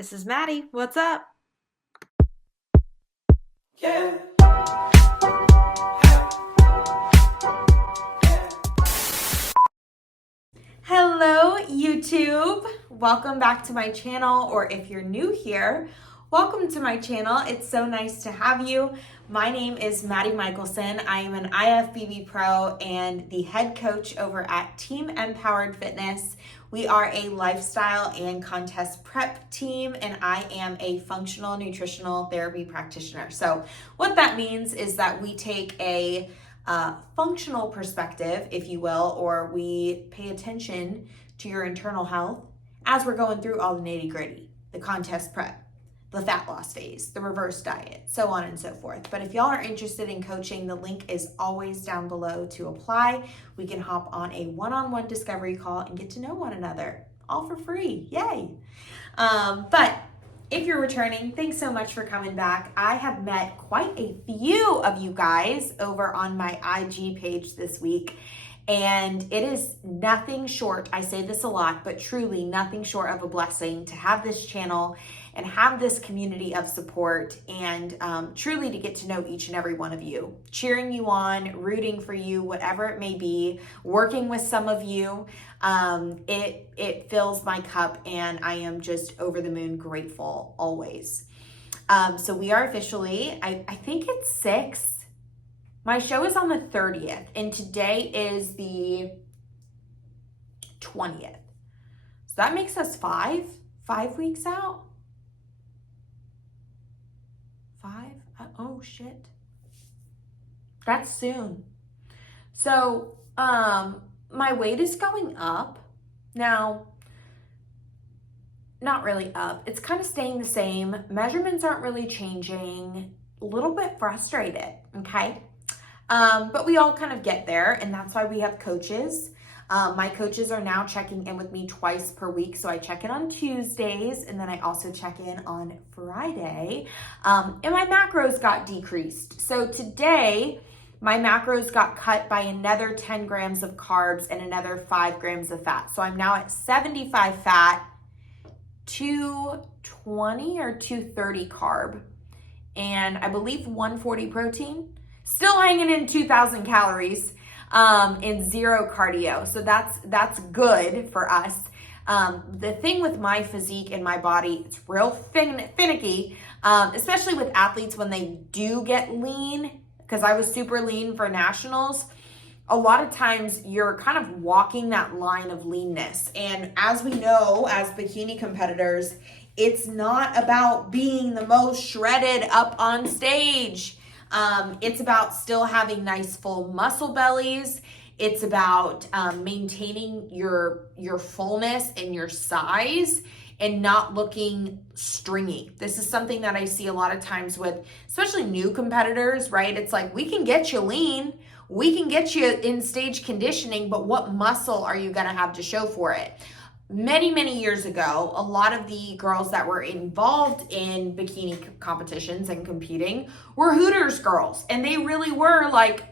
this is Maddie. What's up? Yeah. Hello, YouTube. Welcome back to my channel, or if you're new here, welcome to my channel. It's so nice to have you. My name is Maddie Michelson. I am an IFBB pro and the head coach over at Team MPowered Fitness. We are a lifestyle and contest prep team, and I am a functional nutritional therapy practitioner. So what that means is that we take a functional perspective, if you will, or we pay attention to your internal health as we're going through all the nitty gritty, the contest prep, the fat loss phase, the reverse diet, so on and so forth. But if y'all are interested in coaching, the link is always down below to apply. We can hop on a one-on-one discovery call and get to know one another, all for free. Yay! But if you're returning, thanks so much for coming back. I have met quite a few of you guys over on my IG page this week, and it is nothing short, I say this a lot, but truly nothing short of a blessing to have this channel and have this community of support, and truly to get to know each and every one of you, cheering you on, rooting for you, whatever it may be, working with some of you. It fills my cup, and I am just over the moon grateful always. So we are officially, I think it's 6. My show is on the 30th, and today is the 20th. So that makes us 5 weeks out. 5? Oh shit. That's soon. So, my weight is going up. Now, not really up. It's kind of staying the same. Measurements aren't really changing. A little bit frustrated, okay? But we all kind of get there, and that's why we have coaches. My coaches are now checking in with me twice per week. So I check in on Tuesdays, and then I also check in on Friday. And my macros got decreased. So today, my macros got cut by another 10 grams of carbs and another 5 grams of fat. So I'm now at 75 fat, 220 or 230 carb, and I believe 140 protein. Still hanging in 2,000 calories. And 0 cardio. So that's good for us. The thing with my physique and my body, it's real finicky, especially with athletes when they do get lean, because I was super lean for nationals. A lot of times you're kind of walking that line of leanness. And as we know, as bikini competitors, it's not about being the most shredded up on stage. It's about still having nice full muscle bellies. It's about maintaining your fullness and your size and not looking stringy. This is something that I see a lot of times with especially new competitors, right? It's like, we can get you lean, we can get you in stage conditioning, but what muscle are you gonna have to show for it? Many years ago, a lot of the girls that were involved in bikini competitions and competing were Hooters girls, and they really were like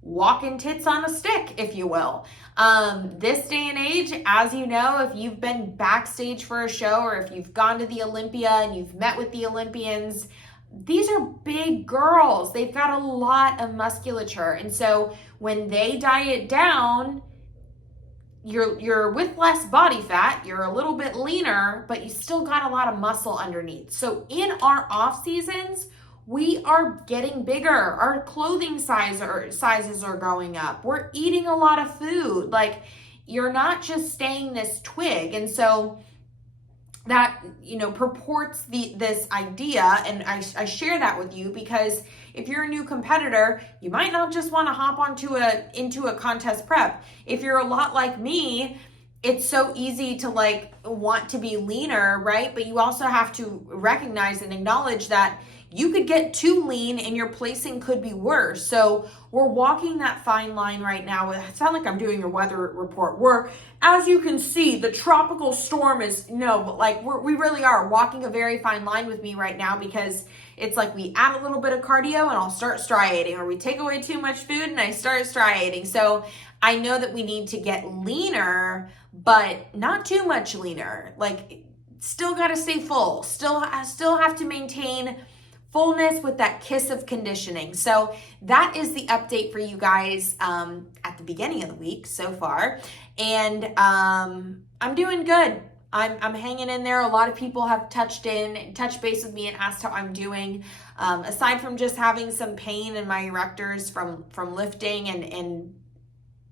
walking tits on a stick, if you will. This day and age, as you know, if you've been backstage for a show, or if you've gone to the Olympia and you've met with the Olympians, these are big girls. They've got a lot of musculature, and so when they diet down, you're with less body fat, you're a little bit leaner, but you still got a lot of muscle underneath. So in our off seasons, we are getting bigger. Our clothing sizes are going up. We're eating a lot of food. Like, you're not just staying this twig. And so that, purports this idea, and I share that with you because if you're a new competitor, you might not just want to hop into a contest prep. If you're a lot like me, it's so easy to want to be leaner, right? But you also have to recognize and acknowledge that you could get too lean and your placing could be worse. So we're walking that fine line right now. I sound like I'm doing a weather report. As you can see, the tropical storm is, we really are walking a very fine line with me right now, because it's like we add a little bit of cardio and I'll start striating, or we take away too much food and I start striating. So I know that we need to get leaner, but not too much leaner. Like, still got to stay full, still have to maintain fullness with that kiss of conditioning. So that is the update for you guys at the beginning of the week so far. And I'm doing good. I'm hanging in there. A lot of people have touched base with me and asked how I'm doing. Aside from just having some pain in my erectors from lifting and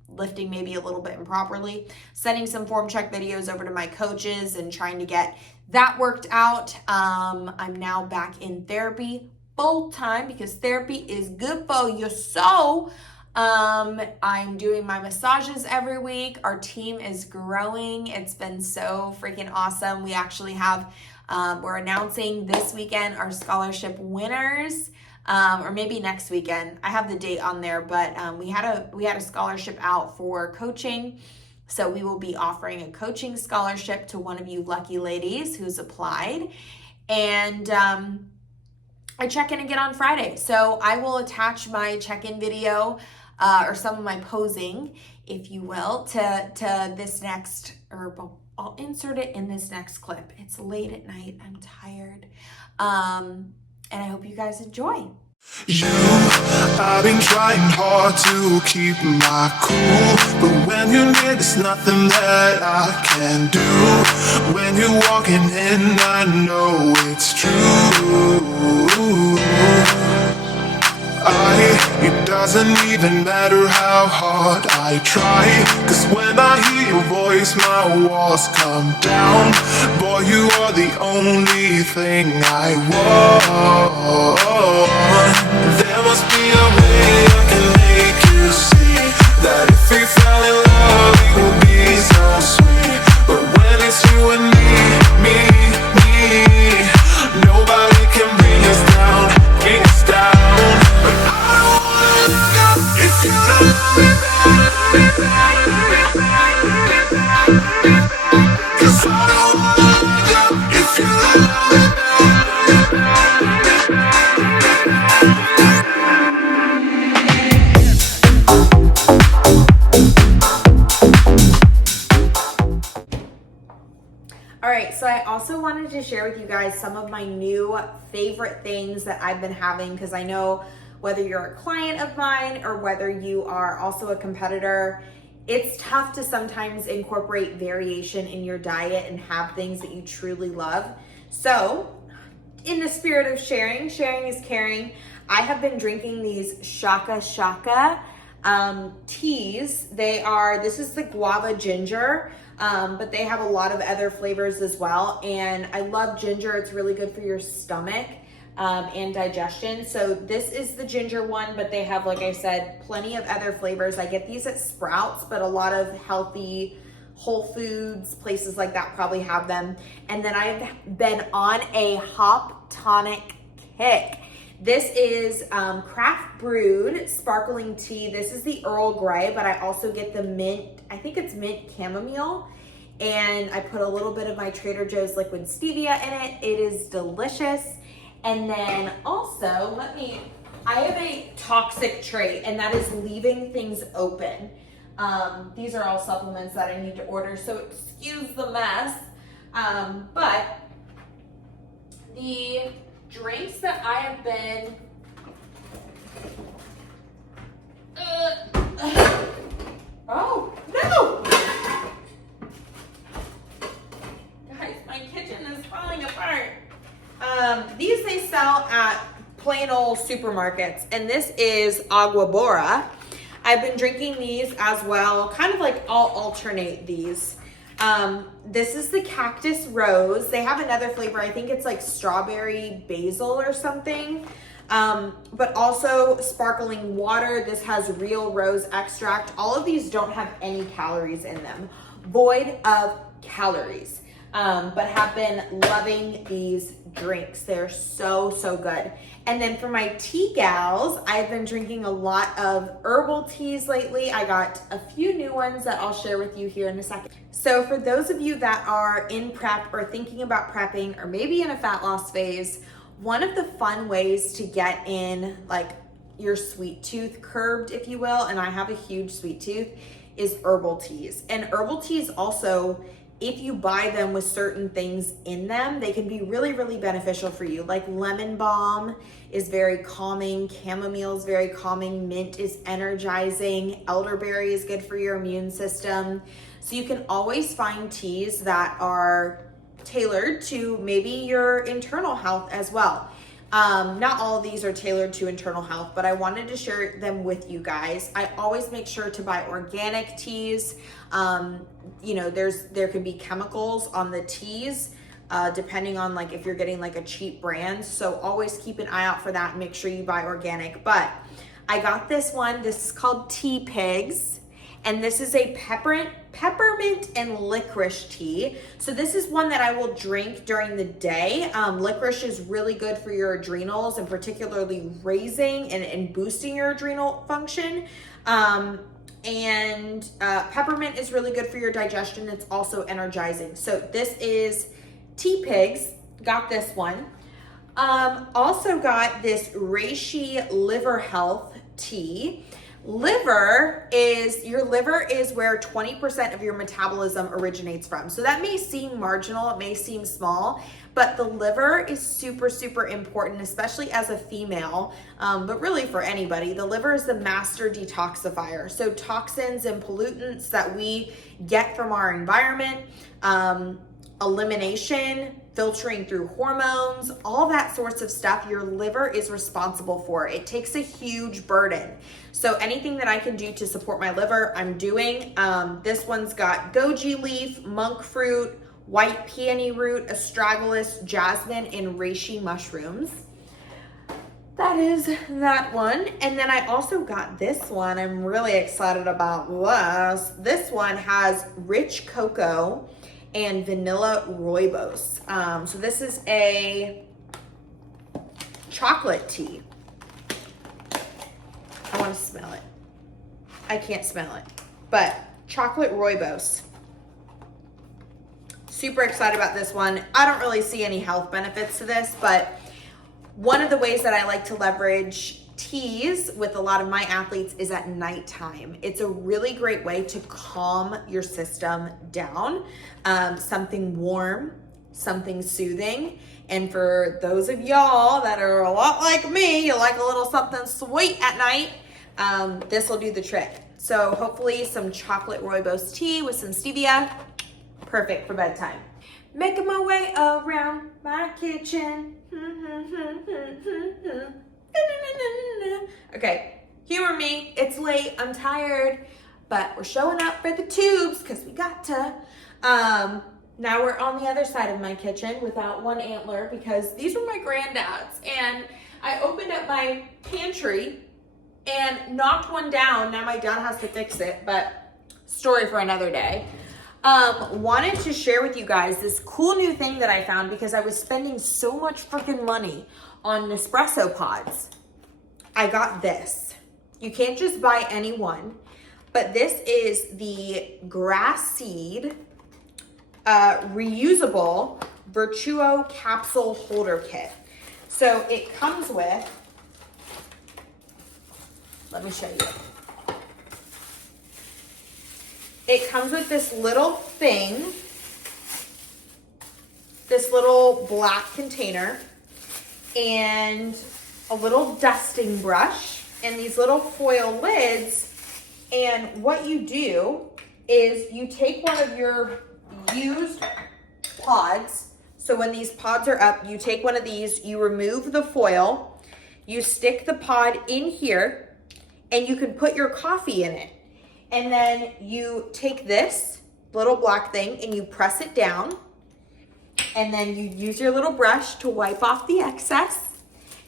lifting maybe a little bit improperly, sending some form check videos over to my coaches and trying to get that worked out. I'm now back in therapy full time because therapy is good for your soul. I'm doing my massages every week. Our team is growing. It's been so freaking awesome. We actually have, we're announcing this weekend our scholarship winners. Or maybe next weekend. I have the date on there, but we had a scholarship out for coaching. So we will be offering a coaching scholarship to one of you lucky ladies who's applied. And I check in again on Friday. So I will attach my check-in video or some of my posing, if you will, to this next, or I'll insert it in this next clip. It's late at night. I'm tired. And I hope you guys enjoy. I've been trying hard to keep my cool, but when you're near, there's nothing that I can do. When you're walking in, I know it's true. It doesn't even matter how hard I try, 'cause when I hear your voice, my walls come down. Boy, you are the only thing I want. There must be a way I can make you see that if we fell in love, it would be so sweet. But when it's you and me, nobody can bring us down. But I don't wanna look up if you don't love me back. 'Cause I don't wanna look up if you don't love me back. All right, so I also wanted to share with you guys some of my new favorite things that I've been having, because I know whether you're a client of mine or whether you are also a competitor, it's tough to sometimes incorporate variation in your diet and have things that you truly love. So in the spirit of sharing is caring, I have been drinking these Shaka teas. This is the guava ginger, but they have a lot of other flavors as well. And I love ginger. It's really good for your stomach and digestion. So this is the ginger one, but they have, like I said, plenty of other flavors. I get these at Sprouts, but a lot of healthy Whole Foods, places like that probably have them. And then I've been on a hop tonic kick. This is craft brewed sparkling tea. This is the Earl Grey, but I also get the mint, I think it's mint chamomile. And I put a little bit of my Trader Joe's liquid stevia in it. It is delicious. And then also, I have a toxic trait, and that is leaving things open. These are all supplements that I need to order, so excuse the mess. But the drinks that I have been oh no, guys, my kitchen is falling apart. These they sell at plain old supermarkets, and this is Agua Bora. I've been drinking these as well, kind of like I'll alternate these. This is the Cactus Rose. They have another flavor. I think it's like strawberry basil or something. But also sparkling water. This has real rose extract. All of these don't have any calories in them. Void of calories. But have been loving these drinks. They're so, so good. And then for my tea gals, I've been drinking a lot of herbal teas lately. I got a few new ones that I'll share with you here in a second. So for those of you that are in prep or thinking about prepping or maybe in a fat loss phase, one of the fun ways to get in like your sweet tooth curbed, if you will, and I have a huge sweet tooth, is herbal teas. And herbal teas also if you buy them with certain things in them, they can be really, really beneficial for you. Like lemon balm is very calming, chamomile is very calming, mint is energizing, elderberry is good for your immune system. So you can always find teas that are tailored to maybe your internal health as well. Not all of these are tailored to internal health, but I wanted to share them with you guys. I always make sure to buy organic teas. You know, there could be chemicals on the teas, depending on like if you're getting like a cheap brand. So always keep an eye out for that and make sure you buy organic. But I got this one. This is called Tea Pigs. And this is a peppermint and licorice tea. So this is one that I will drink during the day. Licorice is really good for your adrenals and particularly raising and boosting your adrenal function. Peppermint is really good for your digestion. It's also energizing. So this is Tea Pigs. Got this one. Also got this reishi liver health tea. Your liver is where 20% of your metabolism originates from. So that may seem marginal, it may seem small, but the liver is super, super important, especially as a female, but really for anybody. The liver is the master detoxifier. So toxins and pollutants that we get from our environment, elimination, filtering through hormones, all that sorts of stuff, your liver is responsible for. It takes a huge burden. So anything that I can do to support my liver, I'm doing. This one's got goji leaf, monk fruit, white peony root, astragalus, jasmine, and reishi mushrooms. That is that one. And then I also got this one. I'm really excited about this. This one has rich cocoa and vanilla rooibos. So this is a chocolate tea. I want to smell it. I can't smell it, but chocolate rooibos. Super excited about this one. I don't really see any health benefits to this, but one of the ways that I like to leverage teas with a lot of my athletes is at nighttime. It's a really great way to calm your system down. Something warm, something soothing. And for those of y'all that are a lot like me, you like a little something sweet at night, this will do the trick. So hopefully some chocolate rooibos tea with some stevia, perfect for bedtime. Making my way around my kitchen. Okay, humor me, it's late, I'm tired, but we're showing up for the tubes because we got to. Now we're on the other side of my kitchen without one antler because these were my granddad's, and I opened up my pantry and knocked one down. Now my dad has to fix it, but story for another day. Wanted to share with you guys this cool new thing that I found because I was spending so much freaking money on Nespresso pods. I got this. You can't just buy any one, but this is the grass seed reusable Virtuo capsule holder kit. So it comes with, let me show you. It comes with this little thing, this little black container, and a little dusting brush, and these little foil lids. And what you do is you take one of your used pods. So when these pods are up, you take one of these, you remove the foil, you stick the pod in here, and you can put your coffee in it. And then you take this little black thing and you press it down, and then you use your little brush to wipe off the excess.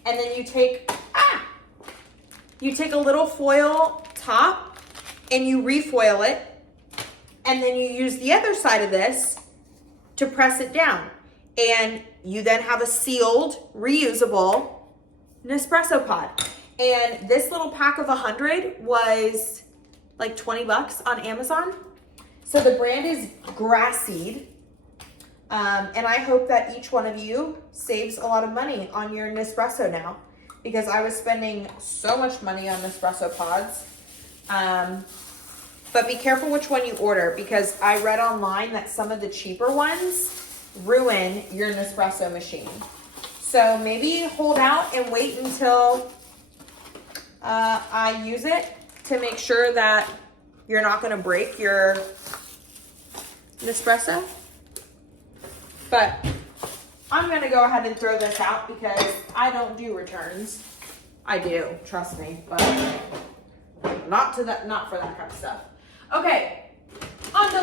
And then you take a little foil top and you refoil it. And then you use the other side of this to press it down. And you then have a sealed, reusable Nespresso pod. And this little pack of 100 was like 20 bucks on Amazon. So the brand is Grassseed. And I hope that each one of you saves a lot of money on your Nespresso now, because I was spending so much money on Nespresso pods. But be careful which one you order, because I read online that some of the cheaper ones ruin your Nespresso machine. So maybe hold out and wait until I use it to make sure that you're not going to break your Nespresso. But I'm going to go ahead and throw this out because I don't do returns. I do, trust me, but not for that kind of stuff. Okay, on to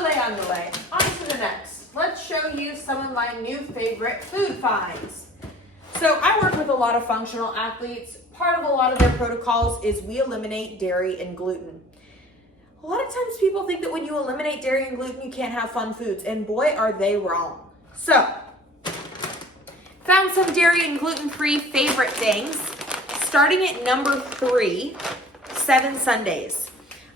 the next. Let's show you some of my new favorite food finds. So I work with a lot of functional athletes. Part of a lot of their protocols is we eliminate dairy and gluten. A lot of times people think that when you eliminate dairy and gluten, you can't have fun foods, and boy, are they wrong. So, found some dairy and gluten-free favorite things. Starting at number 3, 7 Sundays.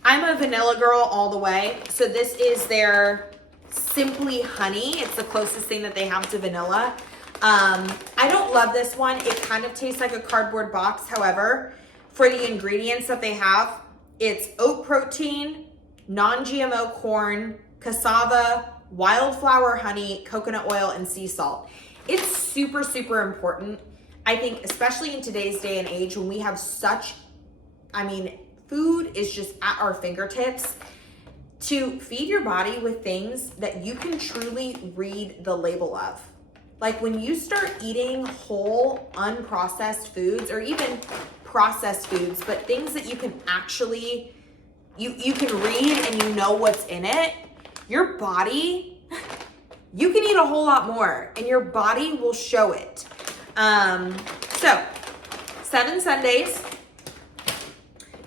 I'm a vanilla girl all the way, so this is their Simply Honey. It's the closest thing that they have to vanilla. I don't love this one. It kind of tastes like a cardboard box. However, for the ingredients that they have, it's oat protein, non-GMO corn, cassava, wildflower honey, coconut oil, and sea salt. It's super, super important. I think, especially in today's day and age when we have such, food is just at our fingertips, to feed your body with things that you can truly read the label of. Like when you start eating whole, unprocessed foods, or even processed foods, but things that you can actually, you can read and you know what's in it, your body, you can eat a whole lot more and your body will show it. So 7 Sundays.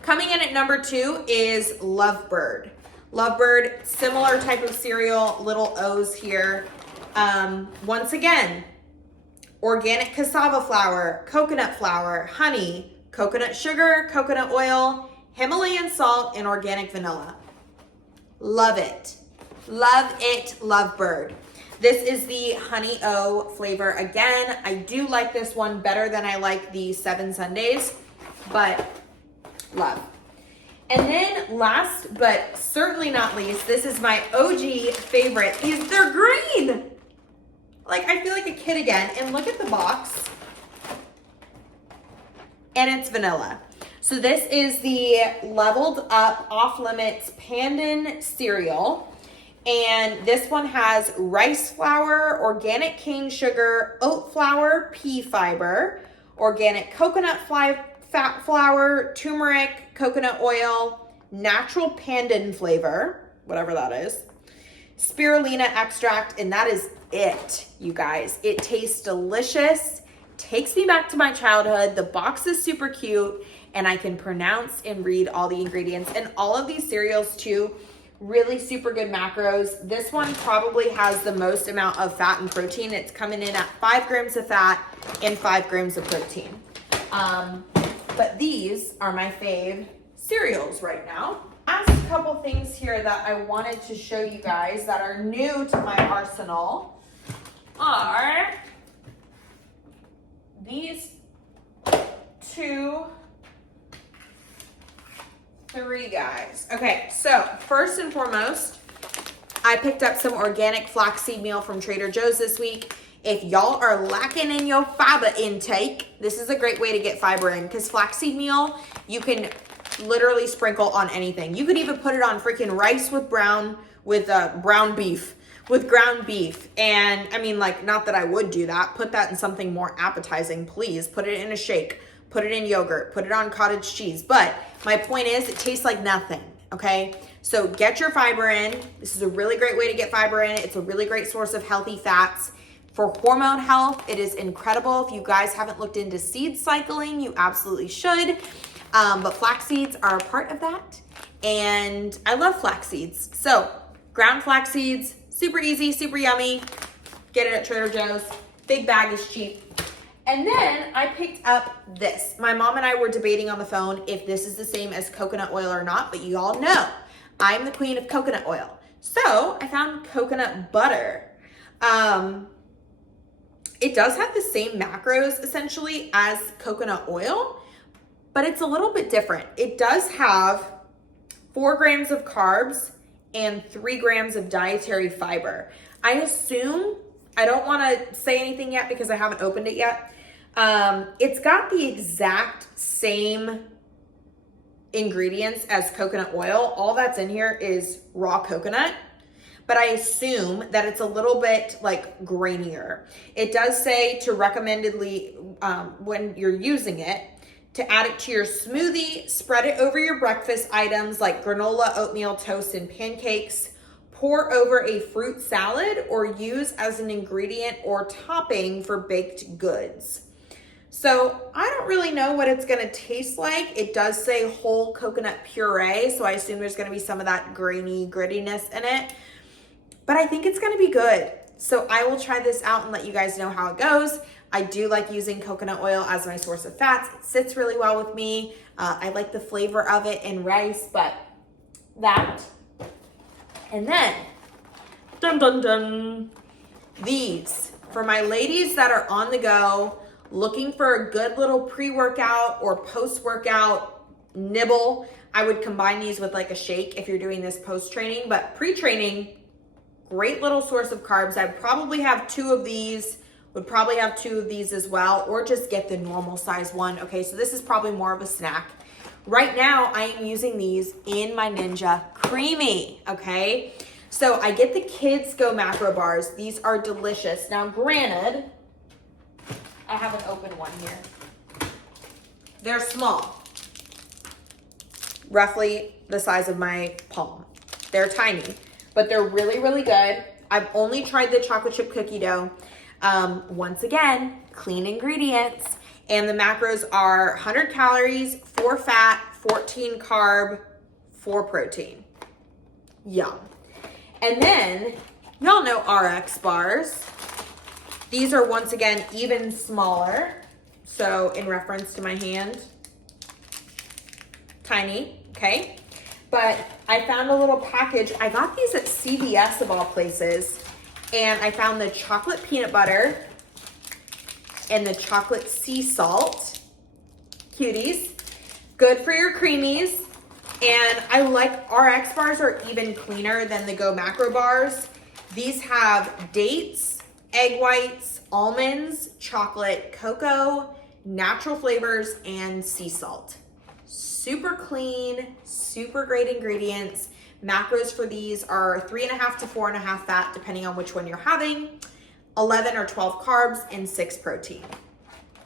Coming in at number 2 is Lovebird. Lovebird, similar type of cereal, little O's here. Once again, organic cassava flour, coconut flour, honey, coconut sugar, coconut oil, Himalayan salt, and organic vanilla. Love it. Love it, Lovebird. This is the Honey O flavor. Again, I do like this one better than I like the 7 Sundays, but love. And then last, but certainly not least, this is my OG favorite. They're green. Like, I feel like a kid again. And look at the box. And it's vanilla. So this is the leveled up off limits Pandan cereal. And this one has rice flour, organic cane sugar, oat flour, pea fiber, organic coconut fat flour, turmeric, coconut oil, natural pandan flavor, whatever that is, spirulina extract, and that is it, you guys. It tastes delicious, takes me back to my childhood. The box is super cute, and I can pronounce and read all the ingredients. And all of these cereals too, really super good macros. This one probably has the most amount of fat and protein. It's coming in at 5 grams of fat and 5 grams of protein. But these are my fave cereals right now. Last couple things here that I wanted to show you guys that are new to my arsenal are these 2, 3 guys. Okay, so first and foremost, I picked up some organic flaxseed meal from Trader Joe's this week. If y'all are lacking in your fiber intake, this is a great way to get fiber in, because flaxseed meal, you can literally sprinkle on anything. You could even put it on freaking rice with ground beef. And I mean, like, not that I would do that. Put that in something more appetizing, please. Put it in a shake. Put it in yogurt. Put it on cottage cheese. But my point is, it tastes like nothing, okay? So get your fiber in. This is a really great way to get fiber in. It's a really great source of healthy fats. For hormone health, it is incredible. If you guys haven't looked into seed cycling, you absolutely should. But flax seeds are a part of that. And I love flax seeds. So ground flax seeds, super easy, super yummy. Get it at Trader Joe's. Big bag is cheap. And then I picked up this. My mom and I were debating on the phone if this is the same as coconut oil or not, but you all know I'm the queen of coconut oil. So I found coconut butter. It does have the same macros essentially as coconut oil, but it's a little bit different. It does have 4 grams of carbs, and 3 grams of dietary fiber. I assume, I don't want to say anything yet because I haven't opened it yet. It's got the exact same ingredients as coconut oil. All that's in here is raw coconut, but I assume that it's a little bit like grainier. It does say to recommendedly, when you're using it, to add it to your smoothie, spread it over your breakfast items like granola, oatmeal, toast, and pancakes, pour over a fruit salad, or use as an ingredient or topping for baked goods. So I don't really know what it's gonna taste like. It does say whole coconut puree, so I assume there's gonna be some of that grainy grittiness in it, but I think it's gonna be good. So I will try this out and let you guys know how it goes. I do like using coconut oil as my source of fats. It sits really well with me. I like the flavor of it in rice, but that. And then, dun dun dun, these, for my ladies that are on the go, looking for a good little pre-workout or post-workout nibble. I would combine these with like a shake if you're doing this post-training, but pre-training, great little source of carbs. I'd probably have 2 of these, would probably have 2 of these as well, or just get the normal size one. Okay, so this is probably more of a snack. Right now, I am using these in my Ninja Creamy, okay? So I get the Kids Go macro bars. These are delicious. Now, granted, I have an open one here. They're small, roughly the size of my palm. They're tiny, but they're really, really good. I've only tried the chocolate chip cookie dough. Once again, clean ingredients, and the macros are 100 calories, 4 fat, 14 carb, 4 protein. Yum. And then, y'all know RX bars. These are, once again, even smaller. So in reference to my hand, tiny, okay? But I found a little package. I got these at CVS of all places. And I found the chocolate peanut butter and the chocolate sea salt. Cuties. Good for your creamies. And I like RX bars are even cleaner than the Go Macro bars. These have dates, egg whites, almonds, chocolate, cocoa, natural flavors, and sea salt. Super clean, super great ingredients. Macros for these are 3.5 to 4.5 fat, depending on which one you're having, 11 or 12 carbs, and 6 protein.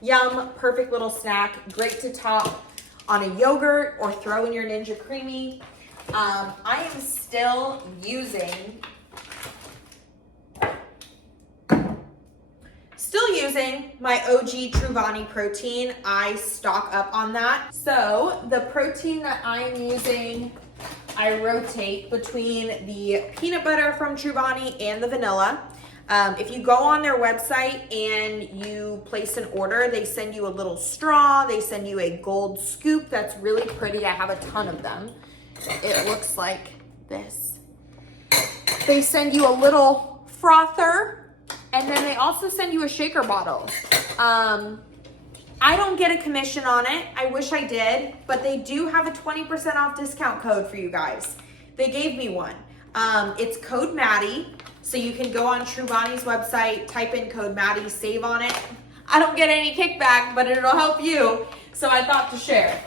Yum, perfect little snack, great to top on a yogurt or throw in your Ninja Creamy. I am still using my OG Truvani protein. I stock up on that. So the protein that I'm using, I rotate between the peanut butter from Truvani and the vanilla. If you go on their website and you place an order, they send you a little straw. They send you a gold scoop that's really pretty. I have a ton of them. It looks like this. They send you a little frother, and then they also send you a shaker bottle. I don't get a commission on it. I wish I did, but they do have a 20% off discount code for you guys. They gave me one. It's code Maddie. So you can go on Truvani's website, type in code Maddie, save on it. I don't get any kickback, but it'll help you. So I thought to share.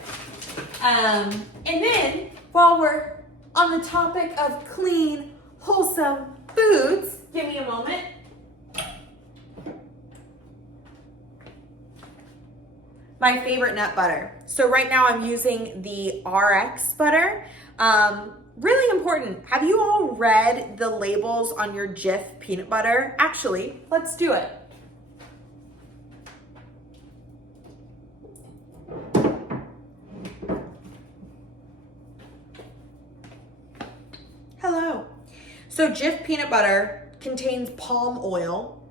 And then while we're on the topic of clean, wholesome foods, give me a moment. My favorite nut butter. So right now I'm using the RX butter. Really important. Have you all read the labels on your Jif peanut butter? Actually, let's do it. Hello. So Jif peanut butter contains palm oil.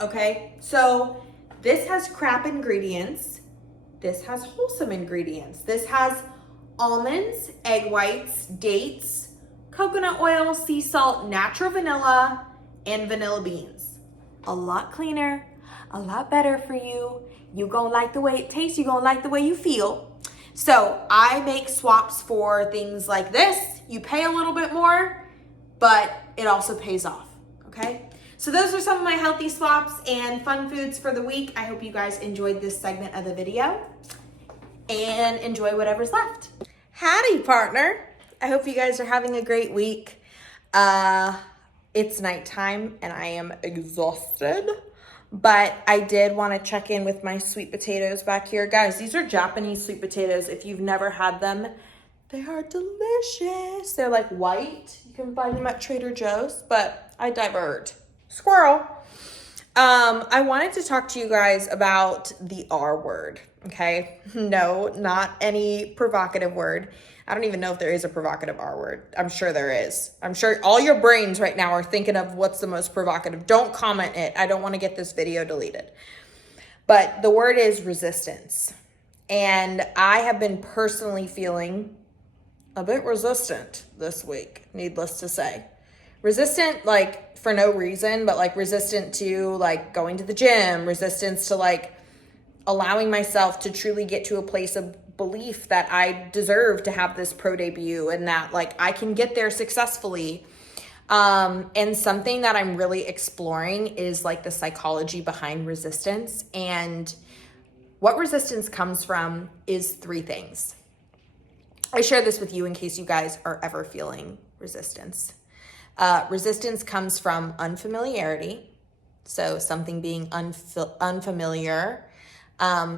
Okay, so this has crap ingredients. This has wholesome ingredients. This has almonds, egg whites, dates, coconut oil, sea salt, natural vanilla, and vanilla beans. A lot cleaner, a lot better for you. You gonna like the way it tastes, you gonna like the way you feel. So I make swaps for things like this. You pay a little bit more, but it also pays off, okay? So those are some of my healthy swaps and fun foods for the week. I hope you guys enjoyed this segment of the video and enjoy whatever's left. Howdy, partner. I hope you guys are having a great week. It's nighttime and I am exhausted, but I did want to check in with my sweet potatoes back here. Guys, these are Japanese sweet potatoes. If you've never had them, they are delicious. They're like white. You can find them at Trader Joe's, but I divert. Squirrel. I wanted to talk to you guys about the R word, okay? No, not any provocative word. I don't even know if there is a provocative R word. I'm sure there is. I'm sure all your brains right now are thinking of what's the most provocative. Don't comment it. I don't want to get this video deleted. But the word is resistance. And I have been personally feeling a bit resistant this week, needless to say. Resistant, like, for no reason, but like resistant to like going to the gym, resistance to like allowing myself to truly get to a place of belief that I deserve to have this pro debut and that like I can get there successfully. And something that I'm really exploring is like the psychology behind resistance. And what resistance comes from is 3 things. I share this with you in case you guys are ever feeling resistance. Resistance comes from unfamiliarity. So something being unfamiliar,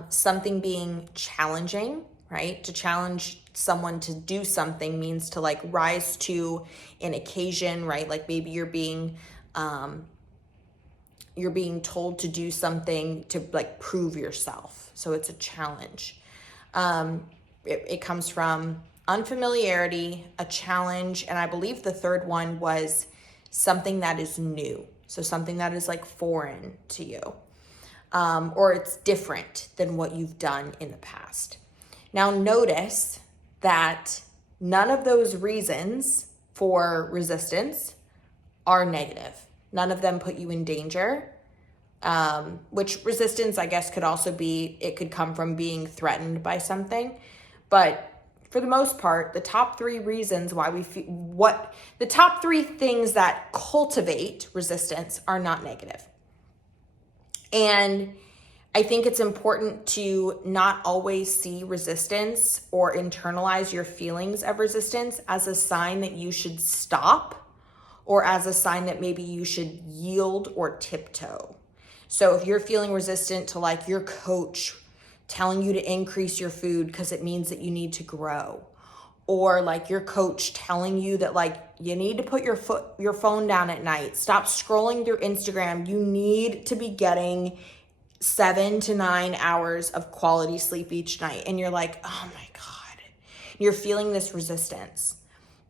something being challenging, right? To challenge someone to do something means to like rise to an occasion, right? Like maybe you're being told to do something to like prove yourself. So it's a challenge. It comes from unfamiliarity, a challenge, and I believe the third one was something that is new. So something that is like foreign to you, or it's different than what you've done in the past. Now notice that none of those reasons for resistance are negative. None of them put you in danger, which resistance, I guess, could also be, it could come from being threatened by something, but for the most part, the top 3 reasons why we feel the top 3 things that cultivate resistance are not negative. And I think it's important to not always see resistance or internalize your feelings of resistance as a sign that you should stop or as a sign that maybe you should yield or tiptoe. So if you're feeling resistant to like your coach telling you to increase your food because it means that you need to grow, or like your coach telling you that like you need to put your phone down at night, stop scrolling through Instagram, you need to be getting 7 to 9 hours of quality sleep each night, and you're like, oh my God, you're feeling this resistance.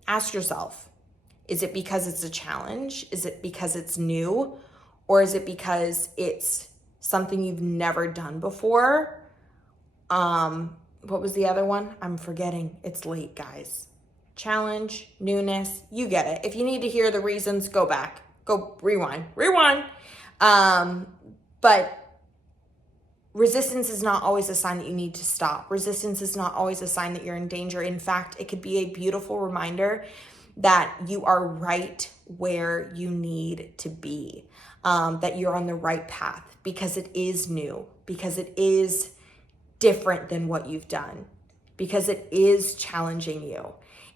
Ask yourself, is it because it's a challenge? Is it because it's new? Or is it because it's something you've never done before? What was the other one? I'm forgetting. It's late, guys. Challenge, newness, you get it. If you need to hear the reasons, go back. Go rewind. But resistance is not always a sign that you need to stop. Resistance is not always a sign that you're in danger. In fact, it could be a beautiful reminder that you are right where you need to be, that you're on the right path because it is new, because it is different than what you've done, because it is challenging you.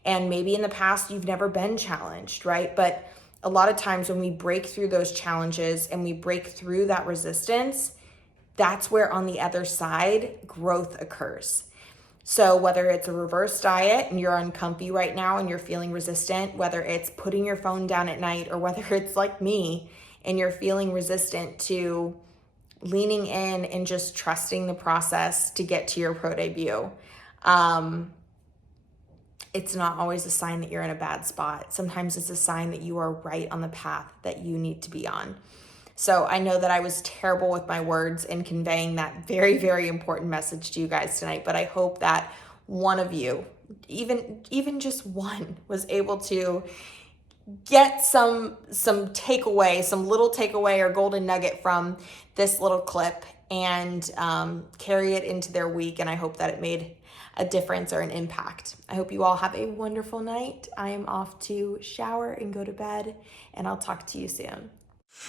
And maybe in the past you've never been challenged, right? But a lot of times when we break through those challenges and we break through that resistance, that's where on the other side growth occurs. So whether it's a reverse diet and you're uncomfy right now and you're feeling resistant, whether it's putting your phone down at night, or whether it's like me and you're feeling resistant to leaning in and just trusting the process to get to your pro debut. It's not always a sign that you're in a bad spot. Sometimes it's a sign that you are right on the path that you need to be on. So I know that I was terrible with my words in conveying that very, very important message to you guys tonight, but I hope that one of you, even just one, was able to get some takeaway, some little takeaway or golden nugget from this little clip and carry it into their week. And I hope that it made a difference or an impact. I hope you all have a wonderful night. I am off to shower and go to bed, and I'll talk to you soon.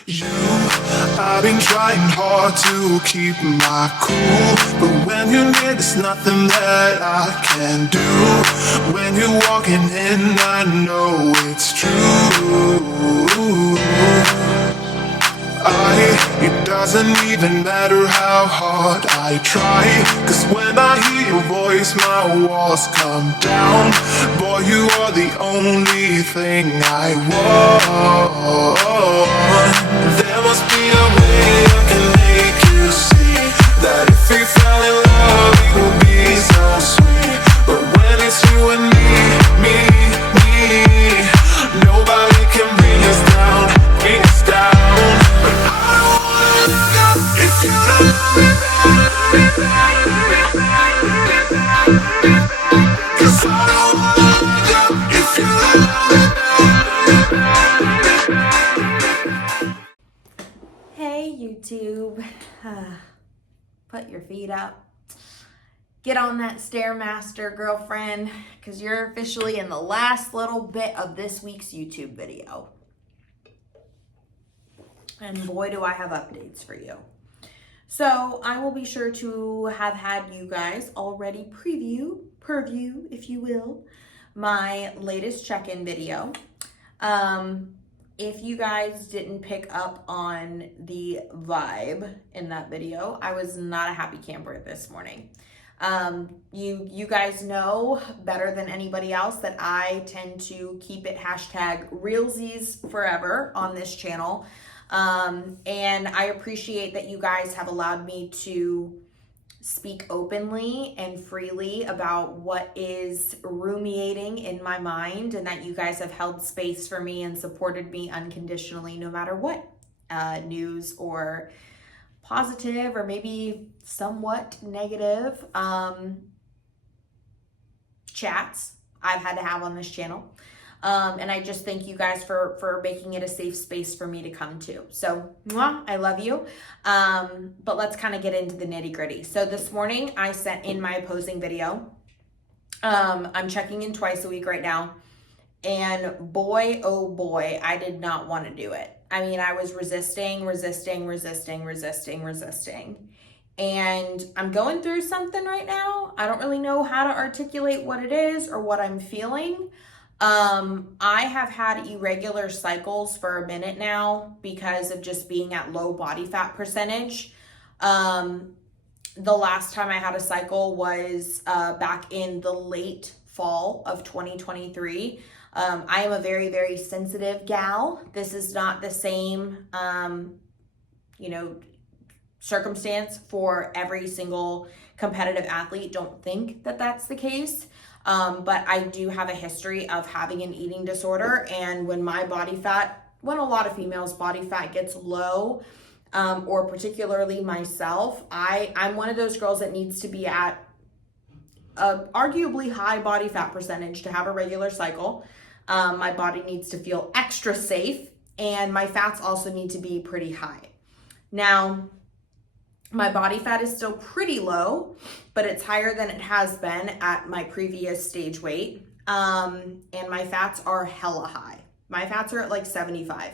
I've been trying hard to keep my cool, but when you're near, there's nothing that I can do. When you're walking in, I know it's true. It doesn't even matter how hard I try, 'cause when I hear your voice, my walls come down. Boy, you are the only thing I want. There must be a way I can make you see that if we fell in love, it would be so sweet. But when it's you and me, nobody can bring us down, bring us down. But I don't wanna look up if you don't love me back. 'Cause I don't wanna look up if you don't love me back. Hey YouTube, put your feet up. Get on that Stairmaster, girlfriend, because you're officially in the last little bit of this week's YouTube video. And boy, do I have updates for you. So I will be sure to have had you guys already preview, if you will, my latest check-in video. If you guys didn't pick up on the vibe in that video, I was not a happy camper this morning. You guys know better than anybody else that I tend to keep it #realsies forever on this channel. And I appreciate that you guys have allowed me to speak openly and freely about what is ruminating in my mind, and that you guys have held space for me and supported me unconditionally no matter what news or positive or maybe somewhat negative chats I've had to have on this channel. And I just thank you guys for making it a safe space for me to come to. So, mwah, I love you. But let's kind of get into the nitty gritty. So this morning I sent in my posing video. I'm checking in twice a week right now. And boy, oh boy, I did not want to do it. I mean, I was resisting. And I'm going through something right now. I don't really know how to articulate what it is or what I'm feeling. I have had irregular cycles for a minute now because of just being at low body fat percentage. The last time I had a cycle was back in the late fall of 2023. I am a very, very sensitive gal. This is not the same, circumstance for every single competitive athlete. Don't think that that's the case. But I do have a history of having an eating disorder, and when a lot of females' body fat gets low, or particularly myself, I'm one of those girls that needs to be at a arguably high body fat percentage to have a regular cycle. My body needs to feel extra safe, and my fats also need to be pretty high. Now, my body fat is still pretty low, but it's higher than it has been at my previous stage weight. And my fats are hella high. My fats are at like 75.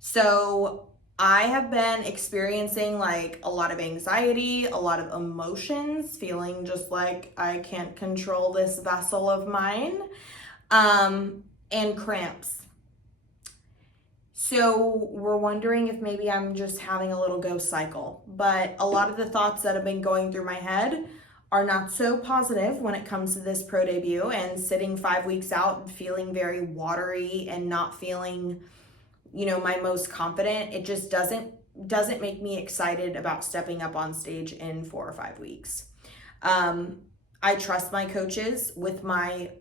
So I have been experiencing like a lot of anxiety, a lot of emotions, feeling just like I can't control this vessel of mine, and cramps. So we're wondering if maybe I'm just having a little ghost cycle, but a lot of the thoughts that have been going through my head are not so positive when it comes to this pro debut, and sitting 5 weeks out and feeling very watery and not feeling, my most confident. It just doesn't make me excited about stepping up on stage in 4 or 5 weeks. I trust my coaches with my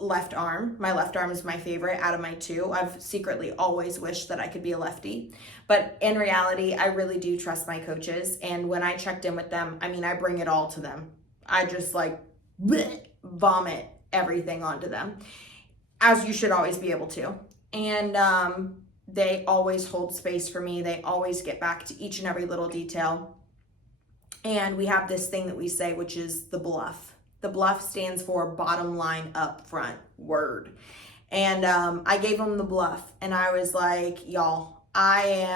left arm. My left arm is my favorite out of my two. I've secretly always wished that I could be a lefty, but in reality, I really do trust my coaches. And when I checked in with them, I bring it all to them. I just vomit everything onto them, as you should always be able to. And they always hold space for me. They always get back to each and every little detail. And we have this thing that we say, which is the bluff. The bluff stands for bottom line up front word. And I gave them the bluff, and I was like, y'all, I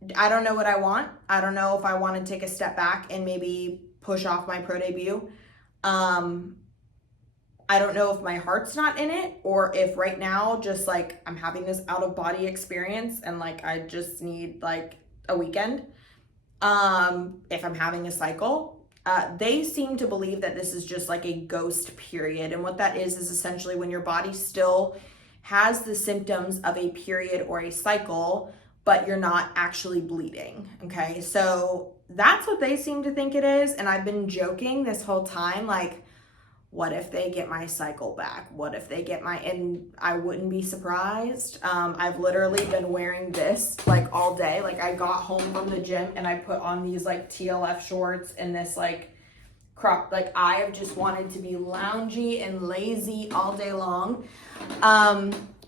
don't know what I want. I don't know if I want to take a step back and maybe push off my pro debut. I don't know if my heart's not in it, or if right now just like I'm having this out of body experience and like I just need like a weekend. If I'm having a cycle, they seem to believe that this is just like a ghost period. And what that is essentially when your body still has the symptoms of a period or a cycle, but you're not actually bleeding. Okay. So that's what they seem to think it is. And I've been joking this whole time, like, what if they get my cycle back? What if they get and I wouldn't be surprised. I've literally been wearing this like all day. Like I got home from the gym and I put on these like TLF shorts and this like crop. Like I have just wanted to be loungy and lazy all day long.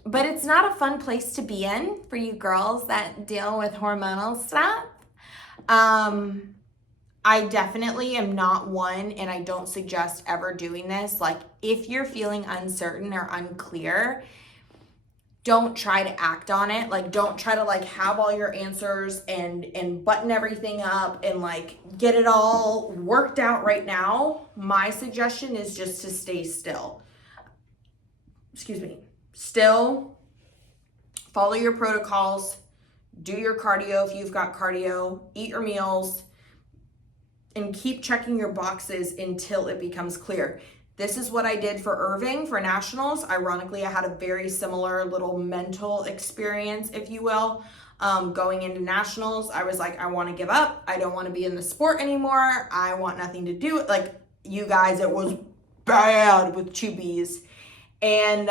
But it's not a fun place to be in for you girls that deal with hormonal stuff. I definitely am not one, and I don't suggest ever doing this. Like if you're feeling uncertain or unclear, don't try to act on it. Like don't try to like have all your answers and button everything up and like get it all worked out right now. My suggestion is just to stay still. Still, follow your protocols, do your cardio if you've got cardio, eat your meals, and keep checking your boxes until it becomes clear. This is what I did for Irving for nationals. Ironically, I had a very similar little mental experience, if you will. Going into nationals, I was like, I want to give up. I don't want to be in the sport anymore. I want nothing to do with, like, you guys, it was bad with 2Bs. And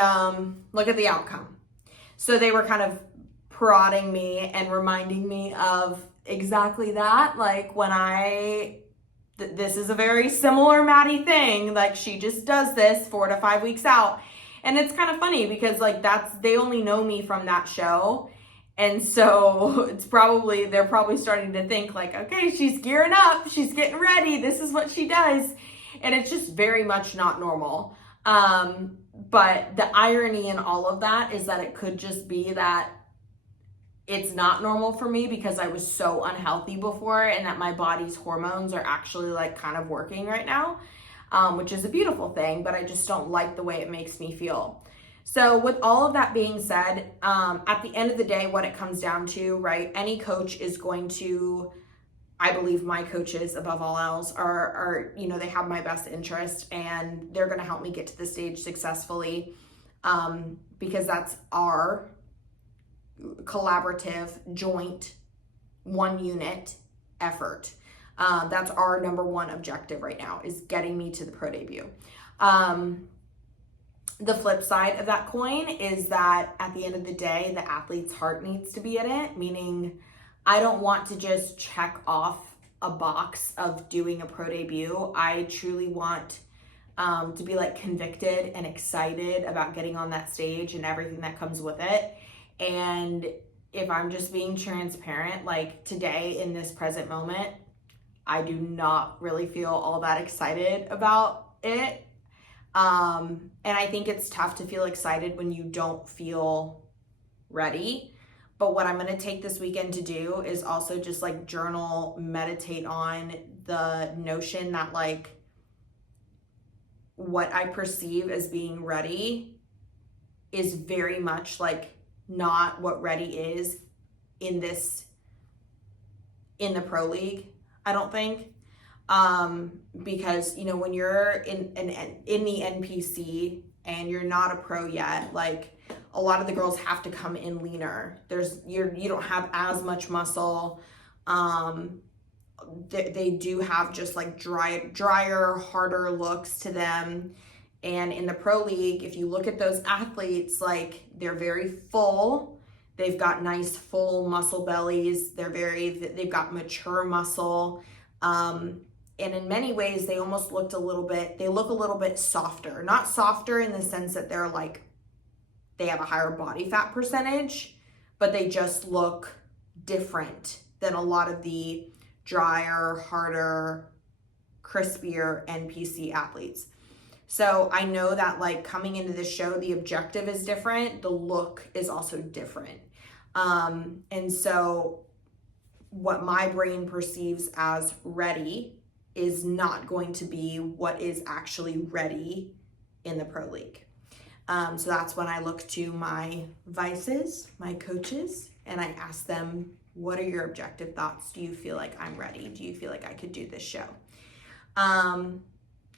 look at the outcome. So they were kind of prodding me and reminding me of exactly that. Like when this is a very similar Maddie thing. Like she just does this 4 to 5 weeks out. And it's kind of funny because like they only know me from that show. And so they're probably starting to think like, okay, she's gearing up. She's getting ready. This is what she does. And it's just very much not normal. But the irony in all of that is that it could just be that it's not normal for me because I was so unhealthy before, and that my body's hormones are actually like kind of working right now, which is a beautiful thing, but I just don't like the way it makes me feel. So with all of that being said, at the end of the day, what it comes down to, right? Any coach is going to, I believe my coaches above all else are, they have my best interest and they're going to help me get to the stage successfully, because that's our collaborative, joint, one unit effort. That's our number one objective right now, is getting me to the pro debut. The flip side of that coin is that at the end of the day, the athlete's heart needs to be in it, meaning I don't want to just check off a box of doing a pro debut. I truly want to be like convicted and excited about getting on that stage and everything that comes with it. And if I'm just being transparent, like today in this present moment, I do not really feel all that excited about it. And I think it's tough to feel excited when you don't feel ready. But what I'm going to take this weekend to do is also just like journal, meditate on the notion that like what I perceive as being ready is very much like not what ready is in the pro league, I don't think. Because, when you're in the NPC and you're not a pro yet, like a lot of the girls have to come in leaner. You don't have as much muscle. They do have just like drier, harder looks to them. And in the pro league, if you look at those athletes, like they're very full. They've got nice full muscle bellies. They've got mature muscle. And in many ways, they almost look a little bit softer. Not softer in the sense that they're like, they have a higher body fat percentage, but they just look different than a lot of the drier, harder, crispier NPC athletes. So I know that like coming into the show, the objective is different. The look is also different. And so what my brain perceives as ready is not going to be what is actually ready in the pro league. So that's when I look to my vices, my coaches, and I ask them, what are your objective thoughts? Do you feel like I'm ready? Do you feel like I could do this show? And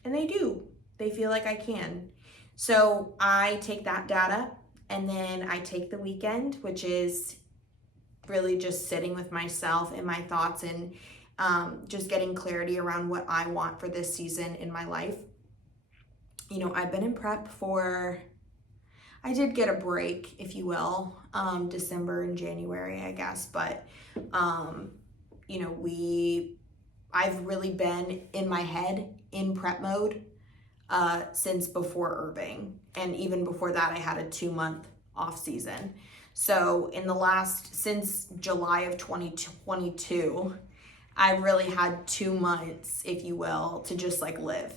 they do. They feel like I can. So I take that data and then I take the weekend, which is really just sitting with myself and my thoughts and just getting clarity around what I want for this season in my life. You know, I've been in prep I did get a break, if you will, December and January, I guess. But, you know, I've really been in my head in prep mode since before Irving. And even before that, I had a 2-month off season. So since July of 2022, I've really had 2 months, if you will, to just like live.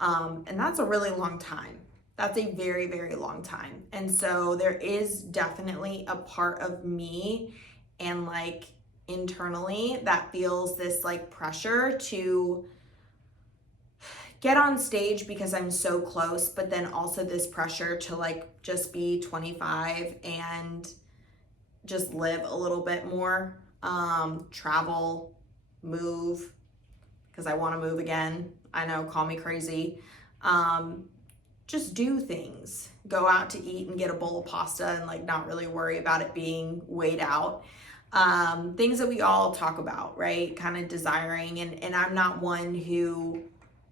And that's a really long time. That's a very, very long time. And so there is definitely a part of me and like internally that feels this like pressure to get on stage because I'm so close, but then also this pressure to like just be 25 and just live a little bit more, travel, move, because I want to move again. I know, call me crazy. Just do things, go out to eat and get a bowl of pasta and like not really worry about it being weighed out. Things that we all talk about, right? Kind of desiring. And I'm not one who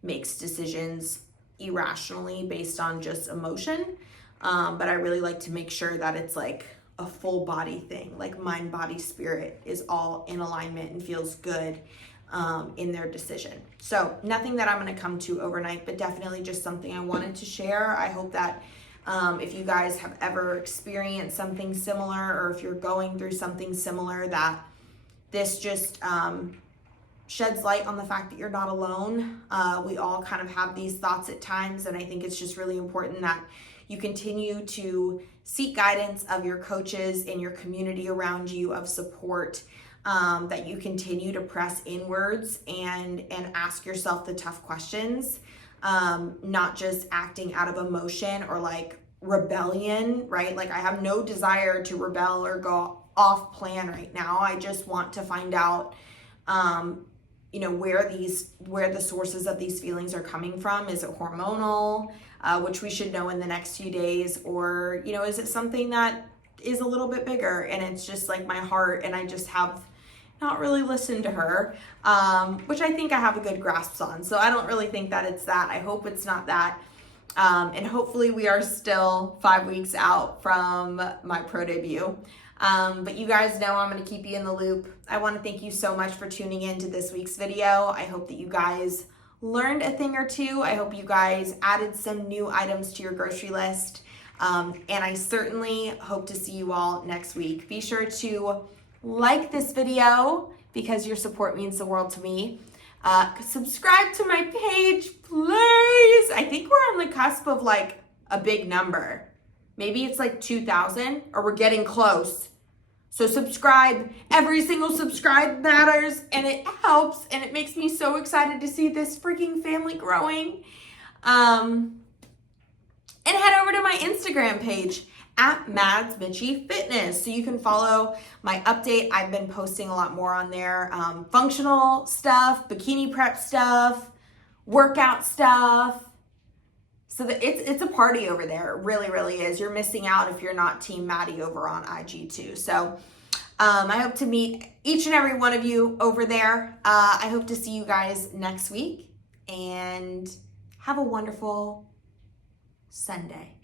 makes decisions irrationally based on just emotion. But I really like to make sure that it's like a full body thing, like mind, body, spirit is all in alignment and feels good in their decision. So nothing that I'm going to come to overnight, but definitely just something I wanted to share. I hope that if you guys have ever experienced something similar, or if you're going through something similar, that this just sheds light on the fact that you're not alone. We all kind of have these thoughts at times, and I think it's just really important that you continue to seek guidance of your coaches and your community around you of support, that you continue to press inwards and ask yourself the tough questions, not just acting out of emotion or like rebellion, right? Like I have no desire to rebel or go off plan right now. I just want to find out, you know, where the sources of these feelings are coming from. Is it hormonal, which we should know in the next few days, or, you know, is it something that is a little bit bigger and it's just like my heart and I just have not really listened to her, which I think I have a good grasp on. So I don't really think that it's that. I hope it's not that. And hopefully we are still 5 weeks out from my pro debut. But you guys know I'm going to keep you in the loop. I want to thank you so much for tuning in to this week's video. I hope that you guys learned a thing or two. I hope you guys added some new items to your grocery list. And I certainly hope to see you all next week. Be sure to like this video because your support means the world to me. Subscribe to my page, please. I think we're on the cusp of like a big number. Maybe it's like 2,000 or we're getting close. So subscribe. Every single subscribe matters and it helps and it makes me so excited to see this freaking family growing. And head over to my Instagram page at Madsmichiefitness so you can follow my update. I've been posting a lot more on there. Functional stuff, bikini prep stuff, workout stuff. So it's a party over there. It really, really is. You're missing out if you're not Team Maddie over on IG too. So I hope to meet each and every one of you over there. I hope to see you guys next week and have a wonderful Sunday.